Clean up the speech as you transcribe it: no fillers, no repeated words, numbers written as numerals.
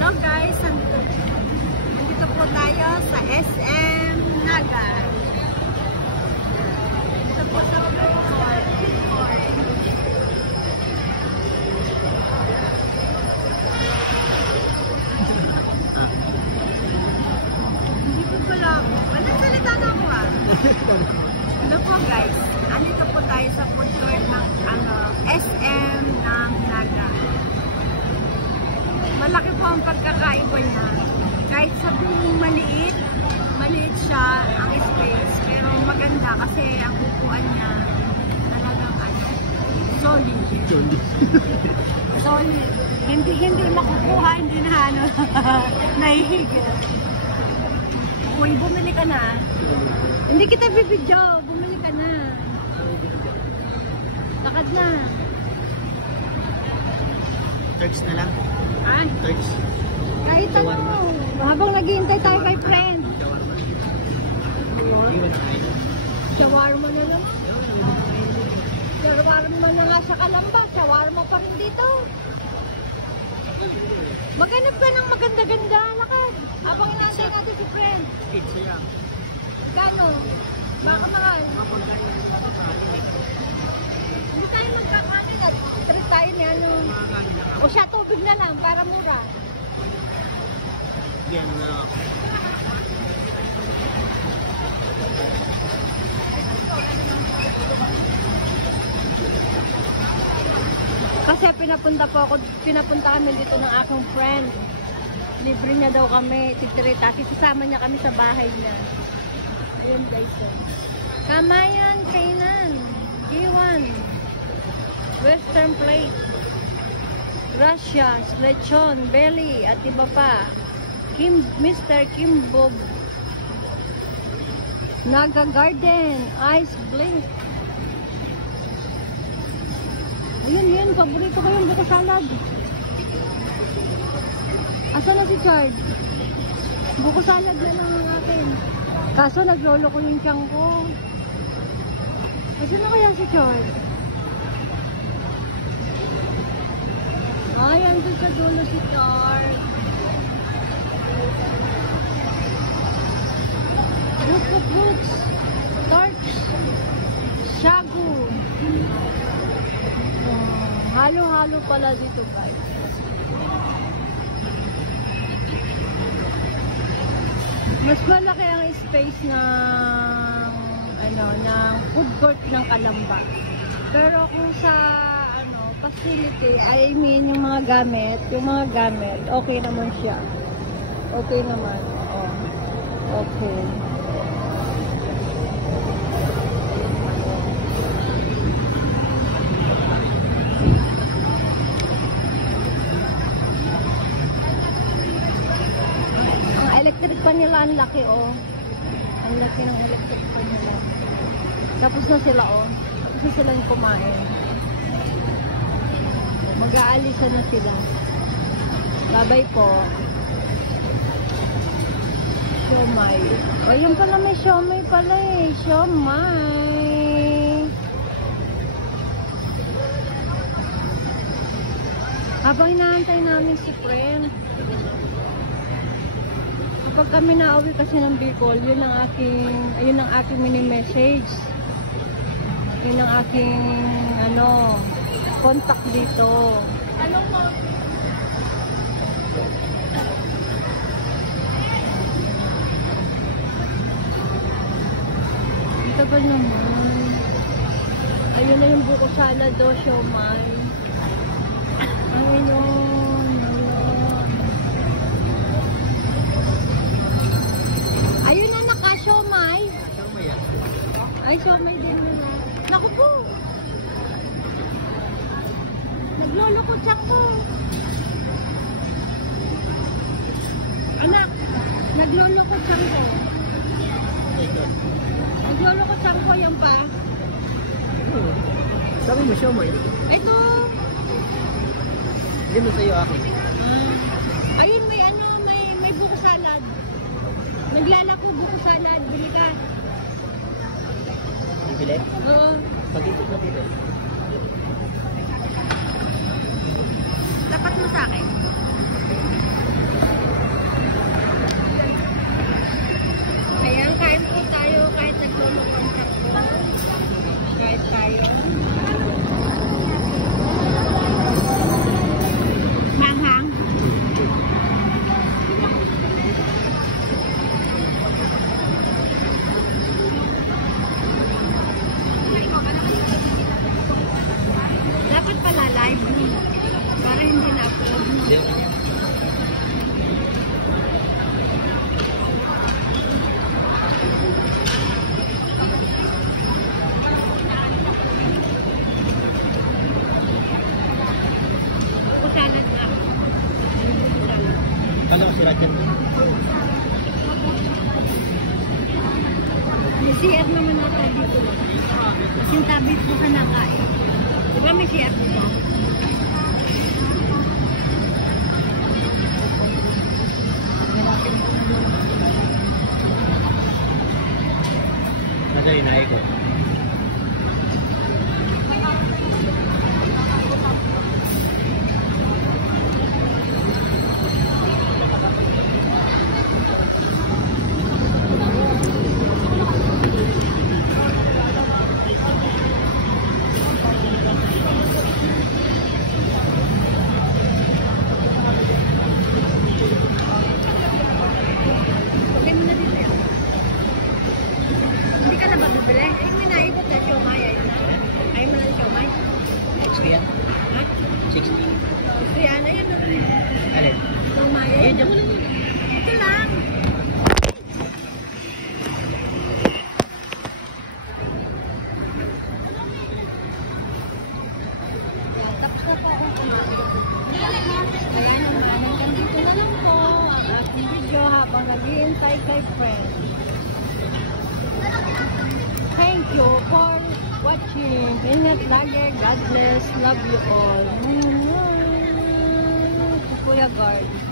Hello guys, nandito po tayo sa SM Naga. Ito po sa food court. Hindi po pala ako. Anong salita na ako ah? Hello po guys, nandito po tayo sa food court ng SM ng Naga. Malaki po ang pagkakaiba niya. Kahit sabihin maliit siya ang space, pero maganda kasi ang upuan niya talagang solid. Solid. Hindi makukuha, hindi na nahihigil. Uy, bumili ka na. Hindi kita bibidyo, bumili ka na. Lakad na. Turks na lang. Ay, Turks. kahit ano. Habang naghihintay tayo kay friend. Shawarma na lang. Shawarma na nga sa Kalamba. Shawarma pa rin dito. Maghanap ka ng maganda-ganda. Lakad. Habang inaantay natin si friend. Kano? Baka mahal. Hindi tayo magkakanin at stress tayo ni ano. O siya, tubig na lang para mura. Yan na. Kasi pinapunta kami dito ng aking friend. Libre niya daw kami, titirita. Sisama niya kami sa bahay niya. Ayun guys. Kamayan, kainan. G1. Western plate. Russia, lechon, belly, at iba pa. Mr. Kimbob. Naga Garden, Ice Blink. Ayun, paborito ko yung buko salad. Asa na si Chard? Buko salad na lang ng akin. Kaso naglolo ko yung tiyang ko. Asa na kaya si Chard? Ay, andun sa dulo si Chard. Books, torch, shagu. Halo-halo pala dito guys. Mas malaki ang space ng ng food court ng Kalamba. Pero kung sa facility, I mean yung mga gamit, okay naman siya. Okay naman. Oh. Okay. Electric pa nila, ang laki oh. Ang laki ng electric pa nila. Tapos na sila oh. Tapos na silang kumain. Mag-aalisa na sila. Babay po. Siomay. O yun pala, may siomay pala eh. Siomay. Habang inaantay namin si friend. Kapag kami nauwi kasi ng Bicol, yun ang aking mini-message. Yun ang aking contact dito. Ano po? Ang tagal naman. Ayun na yung buko salad do, siomay. Ayun. Ayun na, naka-siomay. Ay, siomay din nila. Naku po. Naglulukot ako. Anak, naglulukot ako. Naglulukot ako yung pa. Sabi mo siya mo ito. Ito. Hindi mo sa'yo ako. Ayun, may buko salad. Naglalako buko salad. Bili ka. Bibili? Oo. Pag-ikot na dito. Dapat mo sa akin. Hindi, okay yan. Salad na. Kala ko si Roger. May CR naman ata dito. Kasi yung tabi po sa nakain. Diba may CR dito? Madali na ko. Okay mo na dito yan. Hindi ka na ba bibili? Eh, may naikot na siomay. Ayaw mo na siomay? 60 yan. Ha? 60. So yan, ayun na. Alin? Siomay. Ayun, dyan mo lang. Ito lang. Yan, tapos na po akong kumain. Kaya naman, hanggang dito na lang po ang aking video habang nag-iintay kay friend. Thank you for watching. Ingat lagi. God bless. Love you all. Kuya Guard.